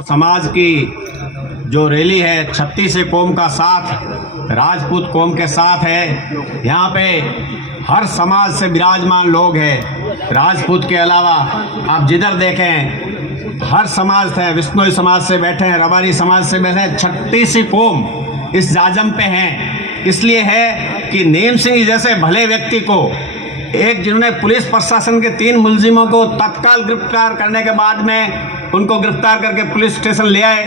समाज की जो रैली है 36 कौम का साथ, राजपूत कौम के साथ है। यहाँ पे हर समाज से विराजमान लोग हैं। राजपूत के अलावा आप जिधर देखें हर समाज से, विष्णोई समाज से बैठे हैं, रबारी समाज से बैठे हैं, 36 कौम इस जाजम पे हैं। इसलिए है कि नीम सिंह जैसे भले व्यक्ति को, एक जिन्होंने पुलिस प्रशासन के 3 मुलजिमों को तत्काल गिरफ्तार करने के बाद में उनको गिरफ्तार करके पुलिस स्टेशन ले आए,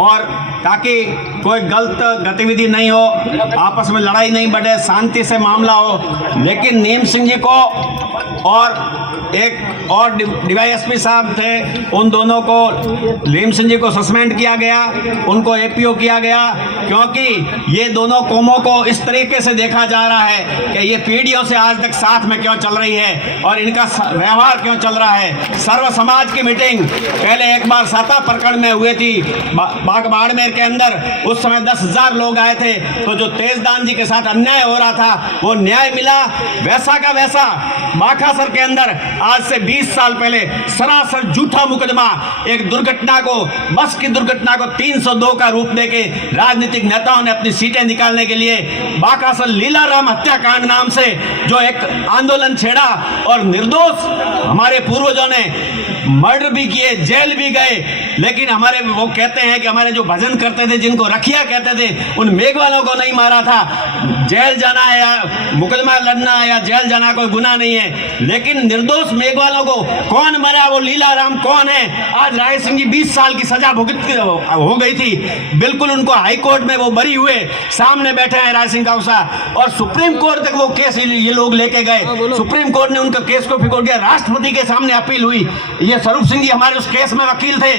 और ताकि कोई गलत गतिविधि नहीं हो, आपस में लड़ाई नहीं बढ़े, शांति से मामला हो। लेकिन नीम सिंह जी को और एक और डीवाईएसपी साहब थे, उन दोनों को, नीम सिंह जी को सस्पेंड किया गया, उनको एपीओ किया गया, क्योंकि ये दोनों कौमों को इस तरीके से देखा जा रहा है कि ये पीढ़ियों से आज तक साथ में क्यों चल रही है और इनका व्यवहार क्यों चल रहा है। सर्व समाज की मीटिंग पहले एक बार साता प्रखंड में हुई थी बाड़मेर के अंदर, उस समय 10,000 लोग आए थे। तो जो तेजदान जी के साथ अन्याय हो रहा था वो न्याय मिला। वैसा का वैसा बाखासर के अंदर आज से 20 साल पहले सरासर झूठा मुकदमा, एक दुर्घटना को, बस की दुर्घटना को 302 का रूप देके राजनीतिक नेताओं ने अपनी सीटें निकालने के लिए बाखासर लीलाराम हत्याकांड नाम से जो एक आंदोलन छेड़ा, और निर्दोष हमारे पूर्वजों ने मर्डर भी किए, जेल भी गए। लेकिन हमारे वो कहते हैं कि हमारे जो भजन करते थे, जिनको रखिया कहते थे, उन मेघवालों को नहीं मारा था। जेल जाना है या मुकदमा लड़ना है या जेल जाना कोई गुनाह नहीं है। लेकिन निर्दोष मेघवालों को कौन मरा, वो लीलाराम कौन है? आज राय सिंह जी 20 साल की सजा भुगत हो गई थी, बिल्कुल उनको हाई कोर्ट में वो बरी हुए, सामने बैठे हैं राय सिंह काउसा, और सुप्रीम कोर्ट तक वो केस ये लोग लेके गए। सुप्रीम कोर्ट ने उनका केस को फिकोड़ दिया, राष्ट्रपति के सामने अपील हुई। ये स्वरूप सिंह जी हमारे उस केस में वकील थे।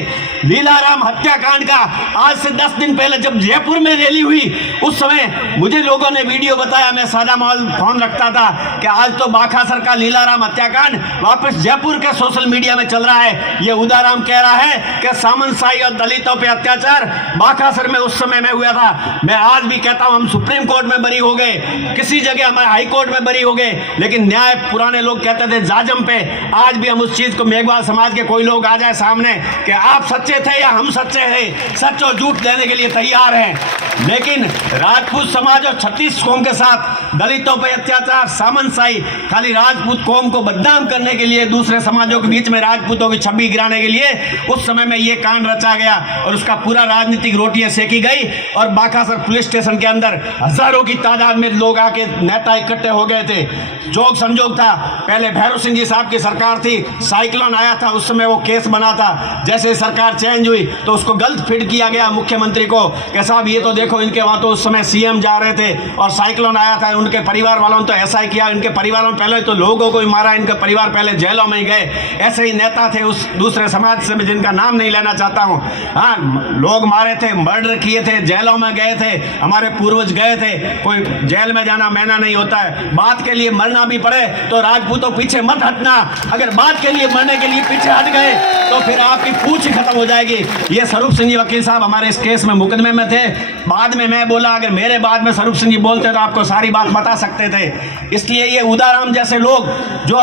लीलाराम हत्याकांड का आज से 10 दिन पहले जब जयपुर में रैली हुई, उस समय मुझे लोगों ने वीडियो बताया, मैं सादा माहौल फोन रखता था कि आज तो बाखासर का लीलाराम हत्याकांड वापस जयपुर के सोशल मीडिया में चल रहा है। ये उदाराम कह रहा है कि सामंतशाही और दलितों पे अत्याचार बाखासर में उस समय में हुआ था। मैं आज भी कहता हूं, हम सुप्रीम कोर्ट में बरी हो गए, किसी जगह हमारे हाई कोर्ट में बरी हो गए, लेकिन न्याय पुराने लोग कहते थे जाजम पे। आज भी हम उस चीज को, मेघवाल समाज के कोई लोग आ जाए सामने कि आप सच्चे थे या हम सच्चे हैं, सच और झूठ देने के लिए तैयार हैं। लेकिन राजपूत समाज और 36 कौम के साथ दलितों पर अत्याचार, सामंतशाही, खाली राजपूत कौम को बदनाम करने के लिए, दूसरे समाजों के बीच में राजपूतों की छवि गिराने के लिए उस समय में ये कांड रचा गया, और उसका पूरा राजनीतिक रोटियां सेकी गई। और बाखासर पुलिस स्टेशन के अंदर हजारों की तादाद में लोग आके, नेता इकट्ठे हो गए थे। जोग संजोग था, पहले भैरव सिंह जी साहब की सरकार थी, साइक्लोन आया था, उस समय वो केस बना था। जैसे सरकार चेंज हुई तो उसको गलत फिट किया गया मुख्यमंत्री को कि साहब ये तो देखो, इनके वहां तो उस समय सीएम जा रहे थे और साइक्लोन आया था, उनके परिवार वालों ने तो ऐसा ही किया, इनके परिवारों में पहले तो लोगों को ही मारा, इनके परिवार पहले जेलों में ही गए। ऐसे ही नेता थे उस दूसरे समाज से, मैं जिनका नाम नहीं लेना चाहता हूँ। हाँ, लोग मारे थे, मर्डर किए थे, जेलों में गए थे, हमारे पूर्वज गए थे। कोई जेल में जाना महीना नहीं होता है, बात के लिए मरना भी पड़े तो राजपूतों पीछे मत हटना। अगर बात के लिए मरने के लिए पीछे हट गए तो फिर आपकी पूछ ही खत्म हो जाएगी। ये स्वरूप सिंह जी वकील साहब हमारे इस केस में मुकदमे में थे। बाद में मैं बोला, अगर मेरे बाद में स्वरूप सिंह जी बोलते तो आपको सारी बात बता सकते थे। इसलिए ये उदाराम जैसे लोग जो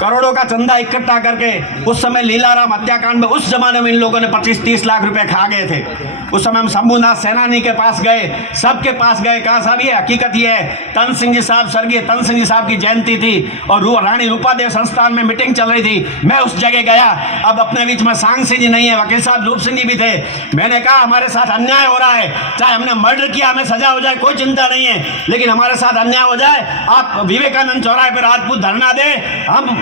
करोड़ों का चंदा इकट्ठा करके उस समय लीलाराम हत्याकांड में, उस जमाने में इन लोगों ने 25-30 लाख रुपए खा गए थे। उस समय हम शंभुनाथ सेनानी के पास गए, सबके पास गए, कहा साहब ये हकीकत ये है। तन सिंह जी साहब, स्वर्गीय तन सिंह जी साहब की जयंती थी और रानी रूपादेव संस्थान में मीटिंग चल रही थी, मैं उस जगह गया। अब अपने बीच में सांग सिंह जी नहीं है, वकील साहब रूप सिंह जी भी थे। मैंने कहा हमारे साथ अन्याय हो रहा है, चाहे हमने मर्डर किया, हमें सजा हो जाए, कोई चिंता नहीं है, लेकिन हमारे साथ अन्याय हो जाए, आप विवेकानंद चौराहे पर राजपूत धरना दे,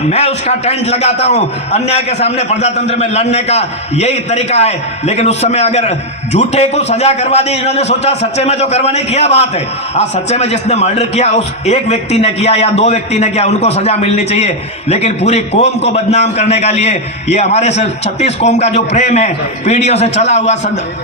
मैं उसका टेंट लगाता हूं। अन्याय के सामने प्रजातंत्र में लड़ने का यही तरीका है। लेकिन उस समय अगर झूठे को सजा करवा दी, इन्होंने सोचा सच्चे में जो करवाने क्या बात है। आज सच्चे में जिसने मर्डर किया उस एक व्यक्ति ने किया या 2 व्यक्ति ने किया, उनको सजा मिलनी चाहिए। लेकिन पूरी कौम को बदनाम करने का लिए, ये हमारे से 36 कौम का जो प्रेम है, पीढ़ियों से चला हुआ,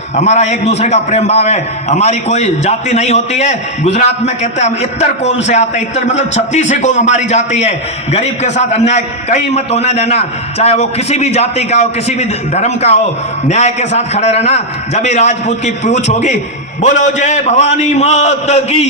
हमारा एक दूसरे का प्रेम भाव है, हमारी कोई जाति नहीं होती है। गुजरात में कहते हैं हम इत्तर कौम से आते हैं, इत्तर मतलब 36 कौम हमारी जाति है। गरीब के साथ अन्याय कहीं मत होने देना, चाहे वो किसी भी जाति का हो, किसी भी धर्म का हो, न्याय के साथ खड़े रहना, जब भी राजपूत की पूछ होगी। बोलो जय भवानी माता की।